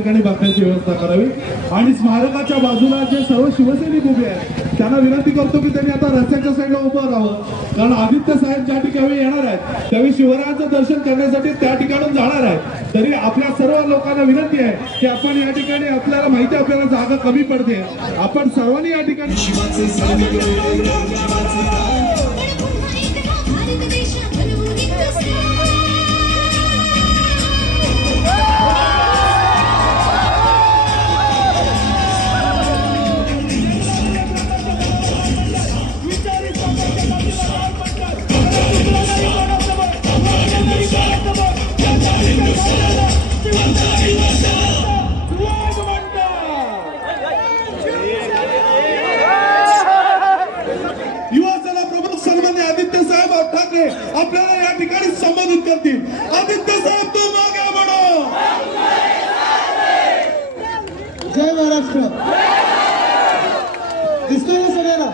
ठिकाणी बसण्याची व्यवस्था करावी। आणि स्मारकाच्या बाजूला जे सर्व शिवसैनिक उभे आहेत त्यांना विनंती करतो की त्यांनी आता रस्त्याच्या साईडला उभं राहावं, कारण आदित्य साहेब ज्या ठिकाणी येणार आहेत त्यावेळी शिवरायांचं दर्शन करण्यासाठी त्या ठिकाणून जाणार आहेत। तरी आपल्या सर्व लोकांना विनंती आहे की आपण या ठिकाणी, आपल्याला माहिती आहे आपल्याला जागा कमी पडते, आपण सर्वांनी या ठिकाणी आपल्याला या ठिकाणी संबोधित करतील। आदित्य साहेब तुम आगे बढ़ो। जय महाराष्ट्र। दिसतोय ना सगळ्यांना?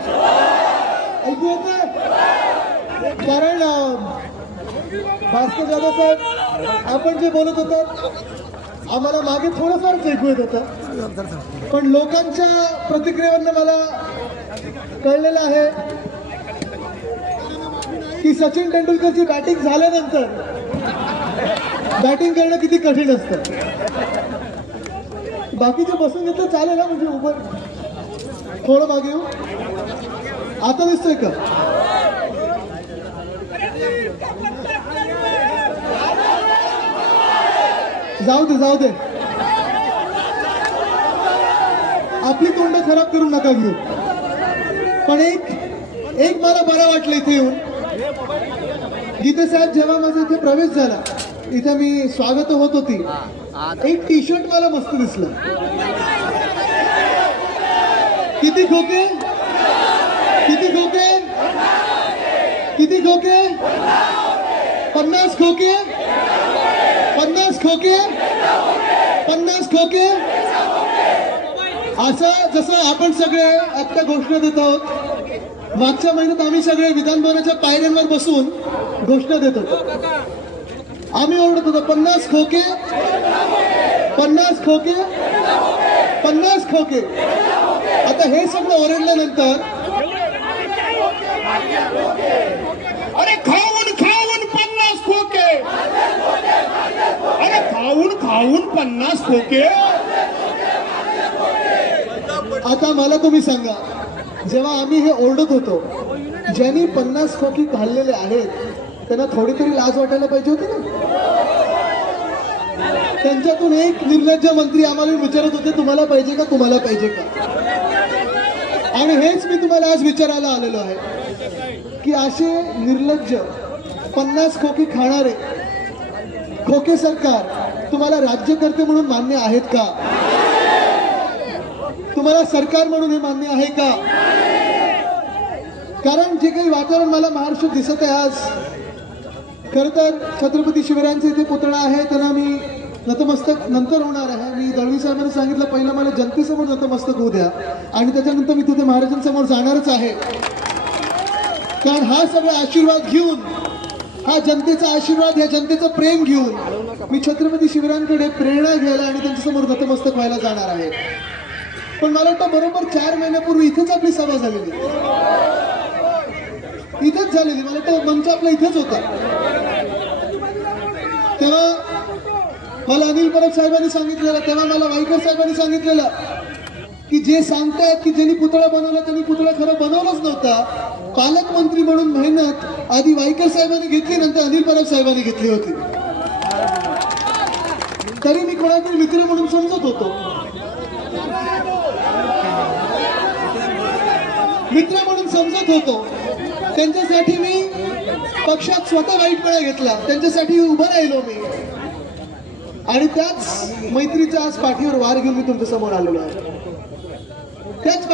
ऐकू येतंय? कारण भास्कर जाधव साहेब आपण जे बोलत होतात आम्हाला मागे थोडंफारच ऐकू येत होतं, पण लोकांच्या प्रतिक्रियेवरनं मला कळलेलं आहे की सचिन तेंडुलकरची बॅटिंग झाल्यानंतर बॅटिंग करणं किती कठीण असतं। बाकीचे बसून घेतलं चालेल ना, म्हणजे उभं थोडं मागे येऊ। आता दिसतोय का? जाऊ दे जाऊ दे, आपली तोंड खराब करून नका घेऊ। पण एक मला बरं वाटलं इथे येऊन। गीते साहेब जेव्हा माझा इथे प्रवेश झाला, इथे मी स्वागत होत होती, एक टी शर्ट मला मस्त दिसलं। किती खोके, किती खोके, किती खोके, 50 खोके, 50 खोके, 50 खोके। असं जसं आपण सगळे आता घोषणा देत आहोत, मागच्या महिन्यात आम्ही सगळे विधानभवनाच्या पायऱ्यांवर बसून घोषणा देत होतो। आम्ही ओरडत होतो 50 खोके, 50 खोके, 50 खोके। आता हे सगळं ओरडल्यानंतर अरे खाऊन खाऊन 50 खोके, अरे खाऊन खाऊन 50 खोके। आता मला तुम्ही सांगा, जेव्हा आम्ही हे ओरडत होतो, ज्यांनी 50 खोकी खाल्लेले आहेत त्यांना थोडी तरी लाज वाटायला पाहिजे होती ना। त्यांच्यातून एक निर्लज्ज मंत्री आम्हाला विचारत होते तुम्हाला पाहिजे का, तुम्हाला पाहिजे का। आणि हेच मी तुम्हाला आज विचारायला आलेलो आहे की असे निर्लज्ज 50 खोकी खाणारे खोके सरकार तुम्हाला राज्यकर्ते म्हणून मान्य आहेत का? तुम्हाला सरकार म्हणून हे मान्य आहे का? कारण जे काही वातावरण मला महाराष्ट्रात दिसत आहे आज, खरं तर छत्रपती शिवरायांचे इथे पुतळा आहे, त्यांना मी नतमस्तक नंतर होणार आहे। मी दळवी साहेबांनी सांगितलं पहिलं मला जनतेसमोर नतमस्तक होऊ द्या आणि त्याच्यानंतर मी तिथे महाराजांसमोर जाणारच आहे। कारण हा सगळा आशीर्वाद घेऊन, हा जनतेचा आशीर्वाद, या जनतेचं प्रेम घेऊन मी छत्रपती शिवरायांकडे प्रेरणा घ्यायला आणि त्यांच्यासमोर नतमस्तक व्हायला जाणार आहे। पण मला वाटतं बरोबर 4 महिन्यापूर्वी इथेच आपली सभा झालेली, इथेच झालेली। मला वाटतं मंच आपला इथेच होता। तेव्हा मला अनिल परब साहेबांनी सांगितलेलं, तेव्हा मला वाईकर साहेबांनी सांगितलेलं की जे सांगतायत की ज्यांनी पुतळा बनवला त्यांनी पुतळा खरं बनवलाच नव्हता। पालकमंत्री म्हणून मेहनत आधी वाईकर साहेबांनी घेतली, नंतर अनिल परब साहेबांनी घेतली होती। तरी मी कोणातरी मित्र म्हणून समजत होतो, मित्र म्हणून समजत होतो। त्यांच्यासाठी मी पक्षात स्वतः वाईटपणा घेतला, त्यांच्यासाठी उभं राहिलो मी, आणि त्याच मैत्रीच्या आज पाठीवर वार घेऊन मी तुमच्या समोर आलेलो आहे। त्याच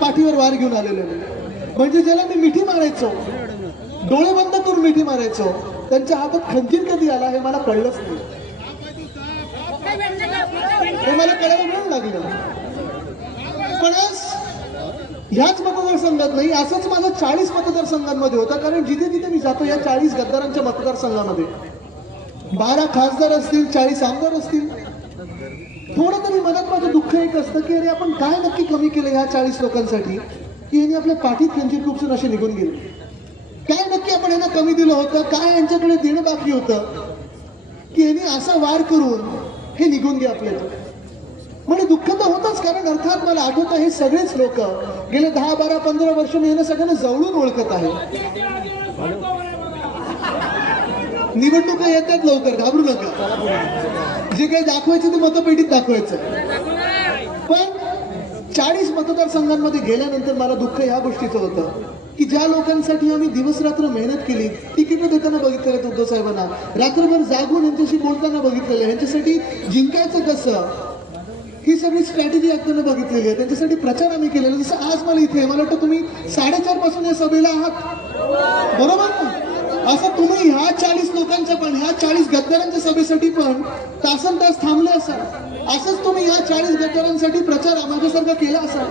पाठीवर वार घेऊन आलेलो मी, म्हणजे ज्याला मी मिठी मारायचो, डोळे बंद करून मिठी मारायचो, त्यांच्या हातात खंजीर कधी आला हे मला कळलंच नाही, हे मला कळायला मिळून लागलं। पण आज ह्याच मतदारसंघात नाही, असंच माझं 40 मतदारसंघांमध्ये होता। कारण जिथे जिथे मी जातो या 40 गद्दारांच्या मतदारसंघामध्ये 12 खासदार असतील, 40 आमदार असतील, थोडं तरी मनात माझं दुःख एक असतं की अरे आपण काय नक्की कमी केलं ह्या 40 लोकांसाठी की यांनी आपल्या पाठीत खंजीर खुपसून असे निघून गेले. काय नक्की आपण यांना कमी दिलं होतं, काय यांच्याकडे देणं बाकी होतं की यांनी असा वार करून हे निघून गेले आपल्याला. म्हणजे दुःख तर होतच, कारण अर्थात मला आठवतं हे सगळेच लोक गेले 10, 12, 15 वर्ष मी यांना सगळ्यांना जवळून ओळखत आहे. निवडणुका येतात लवकर, घाबरू नका. जे काही दाखवायचं ते मतपेटीत दाखवायचं. पण 40 मतदारसंघांमध्ये गेल्यानंतर मला दुःख ह्या गोष्टीचं होतं की ज्या लोकांसाठी आम्ही दिवस रात्र मेहनत केली, तिकीट देताना बघितलेलं उद्धव साहेबांना, रात्रभर जागून यांच्याशी बोलताना बघितलेलं, यांच्यासाठी जिंकायचं कसं ही सगळी स्ट्रॅटेजी आखताना बघितलेली आहे, त्यांच्यासाठी प्रचार आम्ही केलेला. जसं आज मला इथे मला वाटतं तुम्ही 4:30 पासून या सभेला आहात, बरोबर ना? असं तुम्ही ह्या 40 लोकांच्या पण, ह्या 40 गद्दारांच्या सभेसाठी पण तासन तास थांबले असाल. असंच तुम्ही ह्या 40 गद्दारांसाठी प्रचार माझ्यासारखा केला असाल.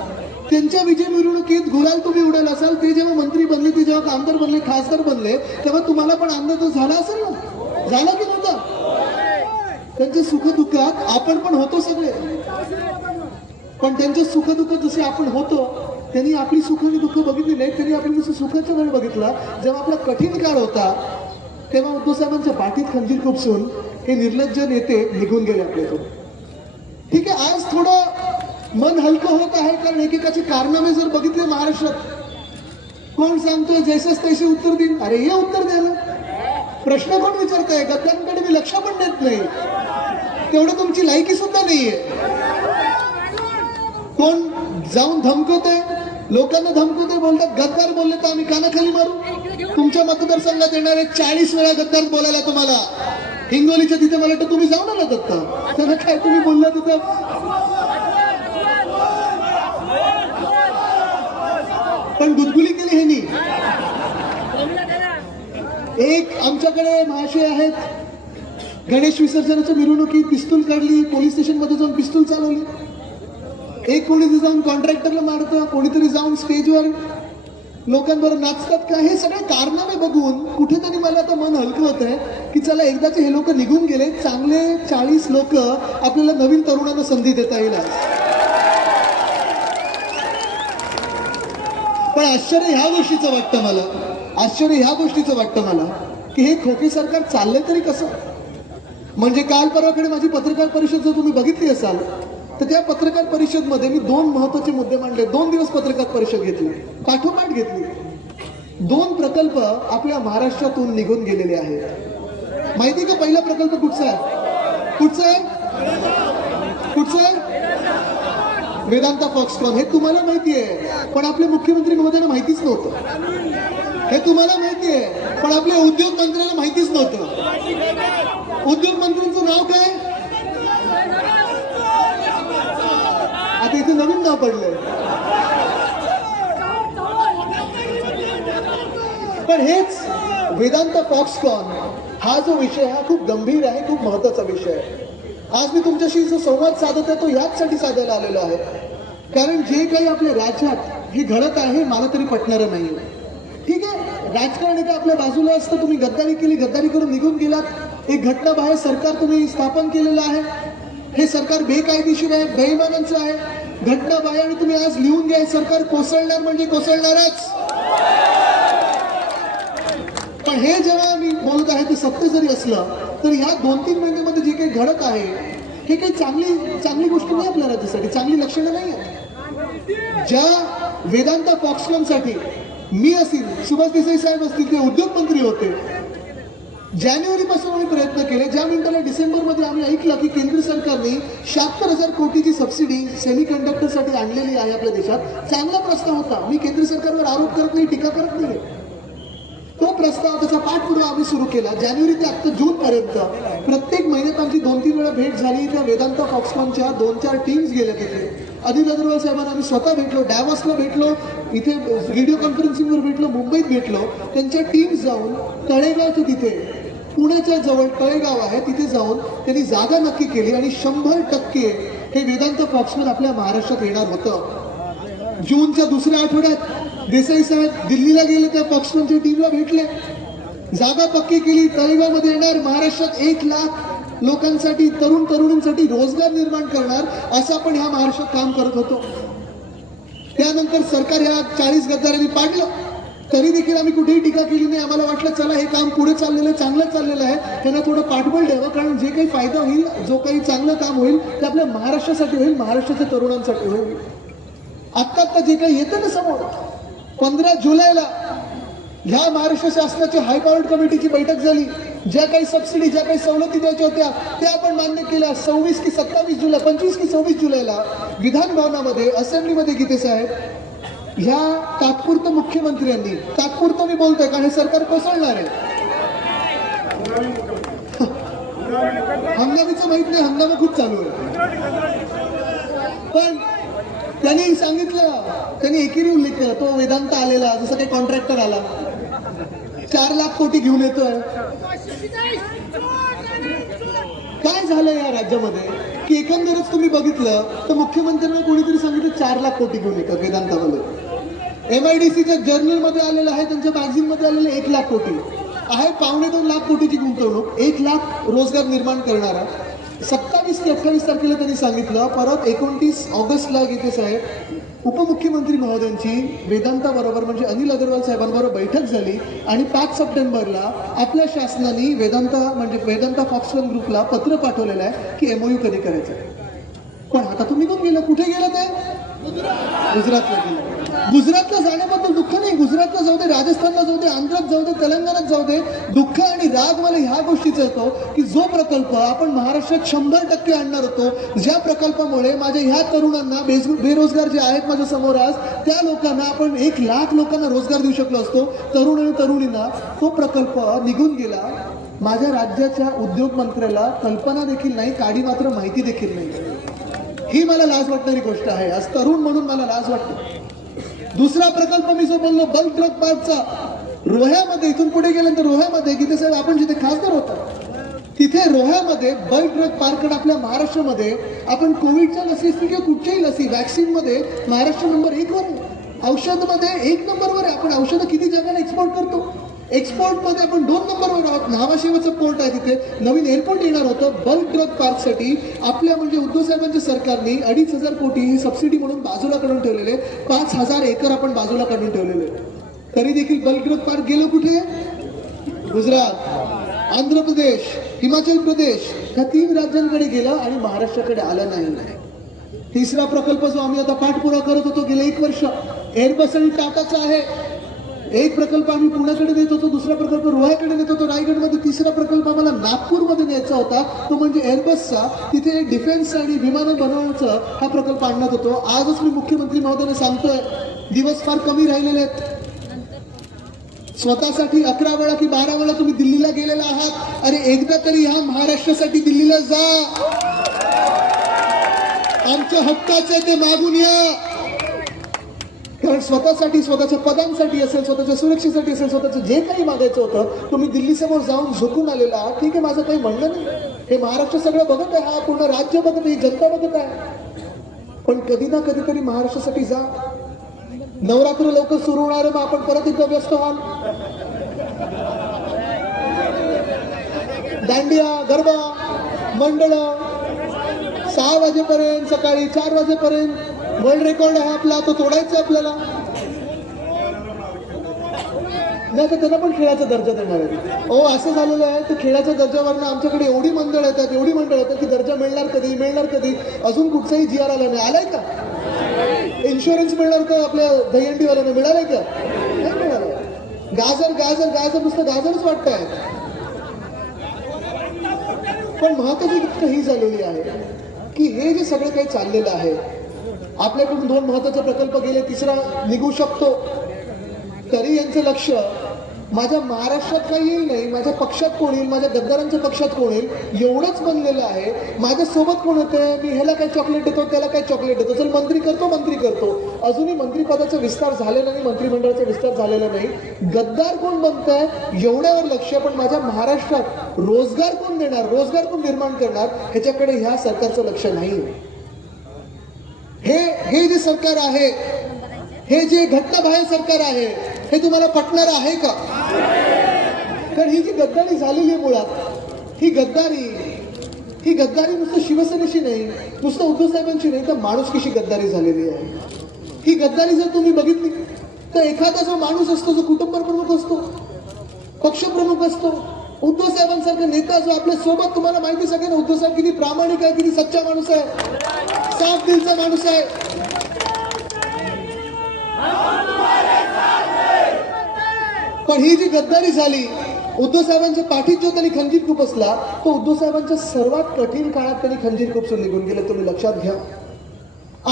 त्यांच्या विजय मिरवणुकीत गुलाल तुम्ही उडाल असाल. ते जेव्हा मंत्री बनले, ते जेव्हा आमदार बनले, खासदार बनले, तेव्हा तुम्हाला पण आनंद झाला असेल ना? झाला की नव्हता? त्यांच्या सुखदुःखात आपण पण होतो सगळे. पण त्यांच्या सुखदुःखात जसे आपण होतो, त्यांनी आपली सुख आणि दुःख बघितली नाही. त्यांनी आपली जसं सुखाचा वेळ बघितला, जेव्हा आपला कठीण काळ होता, तेव्हा उद्धव साहेबांच्या पाठीत खंजीर खुपसून हे निर्लज्ज नेते निघून गेले आपल्यातून. ठीक आहे, आज थोडं मन हलकं होत आहे, कारण एकेकाचे कारनामे जर बघितले महाराष्ट्रात, कोण सांगतोय जैसेच तैसे उत्तर देईन. अरे हे उत्तर द्या ना. प्रश्न कोण विचारताय? गद्दारांकडे मी लक्ष पण देत नाही, तेवढं तुमची लायकी सुद्धा नाहीये. कोण जाऊन धमकवतोय, लोकांना धमकवतोय, बोलतात गद्दार बोलले तर आम्ही कानाखाली मारू. तुमच्या मतदारसंघात येणारे 40 वेळा गद्दार बोलायला तुम्हाला. हिंगोलीच्या तिथे मला वाटतं तुम्ही जाऊन आलात आता, त्यांना काय तुम्ही बोलला तिथं? पण गुदगुली केली ह्यांनी. एक आमच्याकडे महाशय आहेत, गणेश विसर्जनाच्या मिरवणुकीत पिस्तूल काढली, पोलीस स्टेशन मध्ये जाऊन पिस्तूल चालवली. एक कोणीतरी जाऊन कॉन्ट्रॅक्टरला मारतं, कोणीतरी जाऊन स्टेजवर लोकांबरोबर नाचतात का. हे सगळे कारनामे बघून कुठेतरी मला आता मन हलकं होत आहे की चला एकदाचे हे लोक निघून गेले, चांगले 40 लोक आपल्याला नवीन तरुणांना संधी देता येईल. पण आश्चर्य ह्या गोष्टीचं वाटतं मला, आश्चर्य ह्या गोष्टीचं वाटतं मला की हे खोके सरकार चाललंय तरी कसं. म्हणजे काल परवाकडे माझी पत्रकार परिषद जर तुम्ही बघितली असाल, तर त्या पत्रकार परिषदमध्ये मी 2 महत्वाचे मुद्दे मांडले. 2 दिवस पत्रकार परिषद घेतली, पाठोपाठ घेतली. 2 प्रकल्प आपल्या महाराष्ट्रातून निघून गेलेले आहेत. माहिती का पहिला प्रकल्प कुठचा आहे? कुठचा आहे? कुठचा आहे? वेदांता फॉक्सकॉन. हे तुम्हाला माहिती आहे, पण आपले मुख्यमंत्री महोदयांना माहितीच नव्हतं. हे तुम्हाला माहिती आहे, पण आपल्या उद्योग मंत्र्यांना माहितीच नव्हतं. उद्योग मंत्र्यांचं नाव काय? आता इथे नवीन नाव पडलंय. पण हेच वेदांता फॉक्सकॉन हा जो विषय हा खूप गंभीर आहे, खूप महत्वाचा विषय आहे. आज मी तुमच्याशी जो संवाद साधत आहे तो याचसाठी साधायला आलेलो आहे, कारण जे काही आपल्या राज्यात हे घडत आहे मला तरी पटणारं नाही. ठीक आहे, राजकारण एका आपल्या बाजूला असतं. तुम्ही गद्दारी केली, गद्दारी करून निघून गेलात. एक घटना बाहेर सरकार तुम्ही स्थापन केलेलं आहे, हे सरकार बेकायदेशीर आहे, बेईमानांचं आहे. घटना बाहेर आणि तुम्ही आज लिहून घ्या सरकार कोसळणार म्हणजे कोसळणारच. पण हे जेव्हा मी बोलत आहे ते सत्य जरी असलं तर ह्या 2-3 महिन्यामध्ये जे काही घडत आहे हे काही चांगली गोष्ट नाही आपल्या राज्यासाठी, चांगली लक्षणं नाही आहेत. ज्या वेदांता फॉक्सकॉनसाठी मी असेल, सुभाष देसाई साहेब असतील, ते उद्योग मंत्री होते, जानेवारी पासून आम्ही प्रयत्न केले. ज्या मिनिटाला डिसेंबरमध्ये आम्ही ऐकलं की केंद्र सरकारने 76,000 कोटीची सबसिडी सेमीकंडक्टरसाठी आणलेली आहे आपल्या देशात. चांगला प्रस्ताव होता. मी केंद्र सरकारवर आरोप करत नाही, टीका करत नाही. तो प्रस्ताव, त्याचा पाठपुरावा आम्ही सुरू केला. जानेवारी ते आता जून पर्यंत प्रत्येक महिन्यात आमची 2-3 वेळा भेट झाली. त्या वेदांता फॉक्सकॉनच्या 2-4 टीम्स गेल्या तिथे. अनिल अग्रवाल साहेबांना आम्ही स्वतः भेटलो, डॅवॉसला भेटलो, इथे व्हिडिओ कॉन्फरन्सिंगवर भेटलो, मुंबईत भेटलो. त्यांच्या टीम्स जाऊन तळेगावच्या तिथे, पुण्याच्या जवळ तळेगाव आहे, तिथे जाऊन त्यांनी जागा नक्की केली आणि 100% हे वेदांता फॉक्सकॉन आपल्या महाराष्ट्रात येणार होतं. जूनच्या दुसऱ्या आठवड्यात देसाई साहेब दिल्लीला गेले, त्या फॉक्सकॉनच्या टीमला भेटले, जागा पक्की केली. तळेगावमध्ये येणार, महाराष्ट्रात 1 लाख लोकांसाठी, तरुण तरुणींसाठी रोजगार निर्माण करणार असं आपण ह्या महाराष्ट्रात काम करत होतो. त्यानंतर सरकार ह्या 40 गद्दारांनी पाडलं, तरी देखील आम्ही कुठेही टीका केली नाही. आम्हाला वाटलं चला हे काम पुढे चाललेलं आहे, चांगलं चाललेलं आहे, त्यांना थोडं पाठबळ द्यावं, कारण जे काही फायदा होईल, जो काही चांगलं काम होईल ते आपल्या महाराष्ट्रासाठी होईल, महाराष्ट्राच्या तरुणांसाठी होईल. आता जे काही येतं ना समोर, 15 जुलैला ह्या महाराष्ट्र शासनाची हायपॉवर कमिटीची बैठक झाली. ज्या काही सबसिडी, ज्या काही सवलती द्यायच्या होत्या त्या आपण मान्य केल्या. 26 की 27 जुलै, 25 की 26 जुलैला विधान भवनामध्ये, असेंब्लीमध्ये गीते साहेब ह्या तात्पुरतं मुख्यमंत्र्यांनी, तात्पुरतं मी बोलतोय कारण हे सरकार कोसळणार आहे, हंगामीचं माहित नाही, हंगामा खूप चालू आहे, पण त्यांनी सांगितलं, त्यांनी एकेरी उल्लेख केला, तो वेदांत आलेला, जसं काही कॉन्ट्रॅक्टर आला 4 लाख कोटी घेऊन येतोय. काय झालं या राज्यामध्ये की एकंदरच तुम्ही बघितलं तर मुख्यमंत्र्यांना कोणीतरी सांगितलं 4 लाख कोटी घेऊन येतात वेदांतामध्ये. MIDCच्या जर्नलमध्ये आलेलं आहे, त्यांच्या मॅगझिनमध्ये आलेलं 1 लाख कोटी आहे. 2.25 लाख कोटीची गुंतवणूक, 1 लाख रोजगार निर्माण करणारा. 27 ते 28 तारखेला त्यांनी सांगितलं. परत 29 ऑगस्टला गीते साहेब उपमुख्यमंत्री महोदयांची वेदांता बरोबर म्हणजे अनिल अग्रवाल साहेबांबरोबर बैठक झाली आणि 5 सप्टेंबरला आपल्या शासनाने वेदांता फॉक्सकॉन ग्रुपला पत्र पाठवलेलं आहे की MOU कधी करायचं. पण आता तुम्ही कोण गेलं, कुठे गेलं ते? गुजरातला गेलं. गुजरातला जाण्याबद्दल दुःख नाही, गुजरातला जाऊ दे, राजस्थानला जाऊ दे, आंध्रात जाऊ दे, तेलंगणात जाऊ दे, दुःख आणि राग मला ह्या गोष्टीचा येतो की जो प्रकल्प आपण महाराष्ट्रात 100% आणणार होतो, ज्या प्रकल्पामुळे माझ्या ह्या तरुणांना, बेरोजगार जे आहेत माझ्या समोर आज, त्या लोकांना आपण 1 लाख लोकांना रोजगार देऊ शकलो असतो, तरुण आणि तरुणींना, तो प्रकल्प निघून गेला. माझ्या राज्याच्या उद्योग मंत्र्याला कल्पना देखील नाही, काडी मात्र माहिती देखील नाही. ही मला लाज वाटणारी गोष्ट आहे. आज तरुण म्हणून मला लाज वाटते. दुसरा प्रकल्प मी जो बोललो बल्क ड्रग पार्कचा, रोह्यामध्ये, इथून पुढे गेल्यानंतर रोह्यामध्ये गीते साहेब आपण जिथे खासदार होता तिथे रोह्यामध्ये बल्क ड्रग पार्क आपल्या महाराष्ट्रामध्ये आपण कोविडच्या लसी किंवा कुठच्याही लसी, वॅक्सिन मध्ये महाराष्ट्र नंबर 1 वर आहे. औषधमध्ये 1 नंबरवर आहे. आपण औषधं किती जगाला एक्सपोर्ट करतो, एक्सपोर्ट मध्ये आपण 2 नंबरवर आहोत. नावाशिवाचं पोर्ट आहे, तिथे नवीन एअरपोर्ट येणार होतं. बल्क ड्रग पार्कसाठी आपल्या म्हणजे उद्धव साहेबांच्या सरकारने 2,500 कोटी ही सबसिडी म्हणून बाजूला काढून ठेवलेले, 5,000 एकर आपण बाजूला काढून ठेवलेले. तरी देखील बल्क ड्रग पार्क गेलो कुठे? गुजरात, आंध्र प्रदेश, हिमाचल प्रदेश, ह्या 3 राज्यांकडे गेला आणि महाराष्ट्राकडे आला नाही. तिसरा प्रकल्प जो आम्ही आता पाठपुरावा करत होतो गेले 1 वर्ष, एअरबस आणि टाटाचा आहे. एक प्रकल्प आम्ही पुण्याकडे नेत होतो, दुसरा प्रकल्प रोह्याकडे नेत होतो रायगडमध्ये, तिसरा प्रकल्प आम्हाला नागपूरमध्ये न्यायचा होता, तो म्हणजे एअरबसचा. तिथे डिफेन्स आणि विमानं बनवण्याचा हा प्रकल्प आणण्यात होतो. आजच मी मुख्यमंत्री महोदयाने सांगतोय, दिवस फार कमी राहिलेले आहेत. स्वतःसाठी 11 वेळा की 12 वेळा तुम्ही दिल्लीला गेलेला आहात. अरे एकदा तरी ह्या महाराष्ट्रासाठी दिल्लीला जा, आमच्या हक्काचे ते मागून या. कारण स्वतःसाठी, स्वतःच्या पदांसाठी असेल, स्वतःच्या सुरक्षेसाठी असेल, स्वतःचं जे काही मागायचं होतं तुम्ही दिल्लीसमोर जाऊन झुकून आलेला आहात. ठीक आहे, माझं काही म्हणणं नाही, हे महाराष्ट्र सगळं बघत आहे, हा पूर्ण राज्य बघत आहे, जनता बघत आहे. पण कधी ना कधीतरी महाराष्ट्रासाठी जा. नवरात्र लवकर सुरू होणार आहे, मग आपण परत एकदा व्यस्त व्हाल. दांडिया, गरबा, मंडळ 6 वाजेपर्यंत, सकाळी 4 वाजेपर्यंत. वर्ल्ड रेकॉर्ड आहे आपला, तो तोडायचा आपल्याला. नाही तर त्यांना पण खेळाचा दर्जा देणार आहे. असं झालेलं आहे, तर खेळाच्या दर्जावरनं आमच्याकडे एवढी मंडळ येतात, एवढी मंडळ येतात की दर्जा मिळणार कधी. अजून कुठचाही GR आला नाही. आलाय का? इन्शुरन्स मिळणार का आपल्या दहीहंडीवाल्यांना? मिळालंय का? नाही मिळालं. गाजर नुसतं गाजरच वाटतंय. पण महत्वाची गोष्ट ही झालेली आहे की हे जे सगळं काही चाललेलं आहे, आपल्याकडून 2 महत्वाचे प्रकल्प गेले, तिसरा निघू शकतो, तरी यांचं लक्ष माझ्या महाराष्ट्रात काही येईल नाही, माझ्या पक्षात कोण येईल, माझ्या गद्दारांच्या पक्षात कोण येईल एवढंच बनलेलं आहे. माझ्यासोबत कोण होतंय, मी ह्याला काय चॉकलेट देतो, त्याला काय चॉकलेट देतो, चल मंत्री करतो. अजूनही मंत्रीपदाचा विस्तार झालेला नाही, मंत्रिमंडळाचा विस्तार झालेला नाही. गद्दार कोण बनतंय एवढ्यावर लक्ष, पण माझ्या महाराष्ट्रात रोजगार कोण देणार, रोजगार कोण निर्माण करणार, ह्याच्याकडे ह्या सरकारचं लक्ष नाही. हे जे सरकार आहे, हे जे घटनाबाह्य सरकार आहे, हे तुम्हाला पटणार आहे का? कारण ही जी गद्दारी झालेली आहे, मुळात ही गद्दारी ही गद्दारी नुसतं शिवसेनेशी नाही, नुसतं उद्धव साहेबांची नाही, तर माणुसकीशी गद्दारी झालेली आहे. ही गद्दारी जर तुम्ही बघितली तर एखादा जो माणूस असतो, जो कुटुंब प्रमुख असतो, पक्षप्रमुख असतो, उद्धव साहेबांसारखा नेता जो आपल्या सोबत, तुम्हाला माहिती सगळ्यांना उद्धव साहेब किती प्रामाणिक आहे, किती सच्चा माणूस आहे, साफ दिलचा माणूस आहे. पण ही जी गद्दारी झाली, उद्धव साहेबांच्या पाठीत जो त्यांनी खंजीर खुपसला, तो उद्धव साहेबांच्या सर्वात कठीण काळात त्यांनी खंजीर खुपसून निघून गेले. तुम्ही लक्षात घ्या.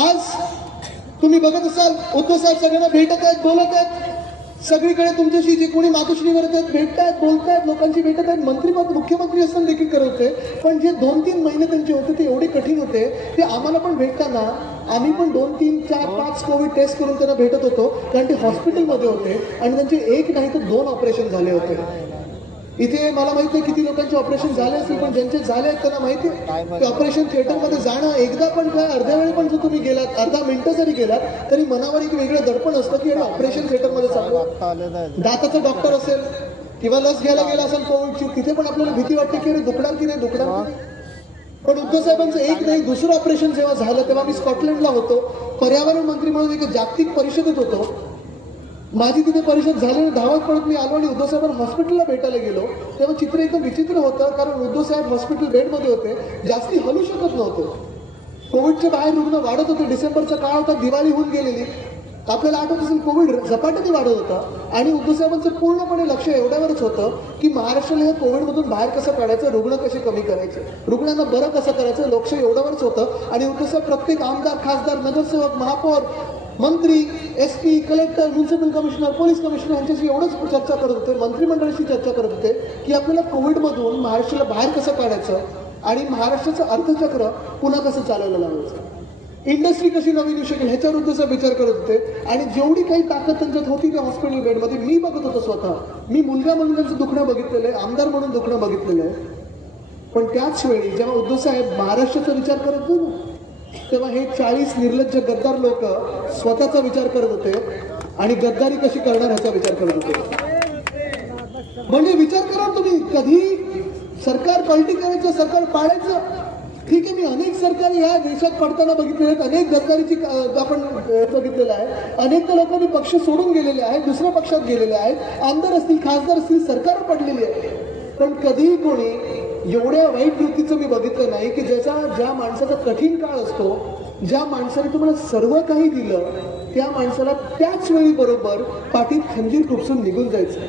आज तुम्ही बघत असाल उद्धव साहेब सगळ्यांना भेटत आहेत, बोलत आहेत, सगळीकडे तुमच्याशी जे कोणी मातोश्री करत आहेत, भेटतायत, बोलतायत, लोकांची भेटत आहेत. मंत्रीपद मुख्यमंत्री असताना देखील करत होते. पण जे 2-3 महिने त्यांचे होते ते एवढे कठीण होते, ते आम्हाला पण भेटताना आम्ही पण 2, 3, 4, 5 कोविड टेस्ट करून त्यांना भेटत होतो, कारण ते हॉस्पिटलमध्ये होते आणि त्यांचे एक नाही तर 2 ऑपरेशन झाले होते. इथे मला माहित नाही किती लोकांचे ऑपरेशन झाले असतील, पण ज्यांचे झाले आहेत त्यांना माहिती आहे की ऑपरेशन थिएटरमध्ये जाणं एकदा पण काय, अर्ध्या वेळी पण जर तुम्ही गेलात, अर्धा मिनिटं जरी गेलात, तरी मनावर एक वेगळं दडपण असतं की ऑपरेशन थिएटरमध्ये चालू. दाताचा डॉक्टर असेल किंवा लस घ्यायला गेला असेल कोविडची, तिथे पण आपल्याला भीती वाटते की अरे दुखणार की नाही. पण उद्धव साहेबांचं एक नाही, दुसरं ऑपरेशन जेव्हा झालं तेव्हा मी स्कॉटलंडला होतो, पर्यावरण मंत्री म्हणून एक जागतिक परिषदेत होतो. माझी तिथे परिषद झाली, धावत पडत मी आलो आणि उद्धव साहेबांना हॉस्पिटलला भेटायला गेलो. तेव्हा चित्र एकदम विचित्र होतं, कारण उद्धव साहेब हॉस्पिटल बेडमध्ये होते, जास्ती हलू शकत नव्हते. कोविडच्या बाहेर रुग्ण वाढत होते. डिसेंबरचा काळ होता, दिवाळी होऊन गेलेली. आपल्याला आठवत असेल कोविड झपाट्याने वाढत होता आणि उद्धव साहेबांचं पूर्णपणे लक्ष एवढ्यावरच होतं की महाराष्ट्राला या कोविडमधून बाहेर कसं काढायचं, रुग्ण कसे कमी करायचे, रुग्णांना बरं कसं करायचं, लक्ष एवढ्यावरच होतं. आणि उद्धव साहेब प्रत्येक आमदार, खासदार, नगरसेवक, महापौर, मंत्री, SP, collector, municipal commissioner, police commissioner यांच्याशी एवढंच चर्चा करत होते, मंत्रिमंडळाशी चर्चा करत होते की आपल्याला कोविडमधून महाराष्ट्राला बाहेर कसं काढायचं आणि महाराष्ट्राचं अर्थचक्र पुन्हा कसं चालायला लावायचं, इंडस्ट्री कशी नवीन येऊ शकेल, ह्याच्यावर उद्धव साहेब विचार करत होते. आणि जेवढी काही ताकद त्यांच्यात होती त्या हॉस्पिटल बेडमध्ये मी बघत होतो स्वतः. मी मुलगा म्हणून त्यांचं दुखणं बघितलेलं आहे, आमदार म्हणून दुखणं बघितलेलं आहे. पण त्याच वेळी जेव्हा उद्धव साहेब महाराष्ट्राचा विचार करत होते ना, तेव्हा हे 40 निर्लज्ज गद्दार लोक स्वतःचा विचार करत होते आणि गद्दारी कशी करणार ह्याचा विचार करत होते. म्हणजे विचार करा तुम्ही, कधी सरकार पलटी करायचं, सरकार पाडायचं. ठीक आहे, मी अनेक सरकार या देशात पडताना बघितले आहेत, अनेक गद्दारीची आपण बघितलेलं आहे. अनेक लोकांनी पक्ष सोडून गेलेले आहेत, दुसऱ्या पक्षात गेलेले आहेत, आमदार असतील, खासदार असतील, सरकार पडलेली आहे. पण कधीही कोणी एवढ्या वाईट वृत्तीचं मी बघितलं नाही की ज्या माणसाचा कठीण काळ असतो, ज्या माणसाने तुम्हाला सर्व काही दिलं, त्या माणसाला त्याच वेळी बरोबर पाठीत खंजीर खुपसून निघून जायचं.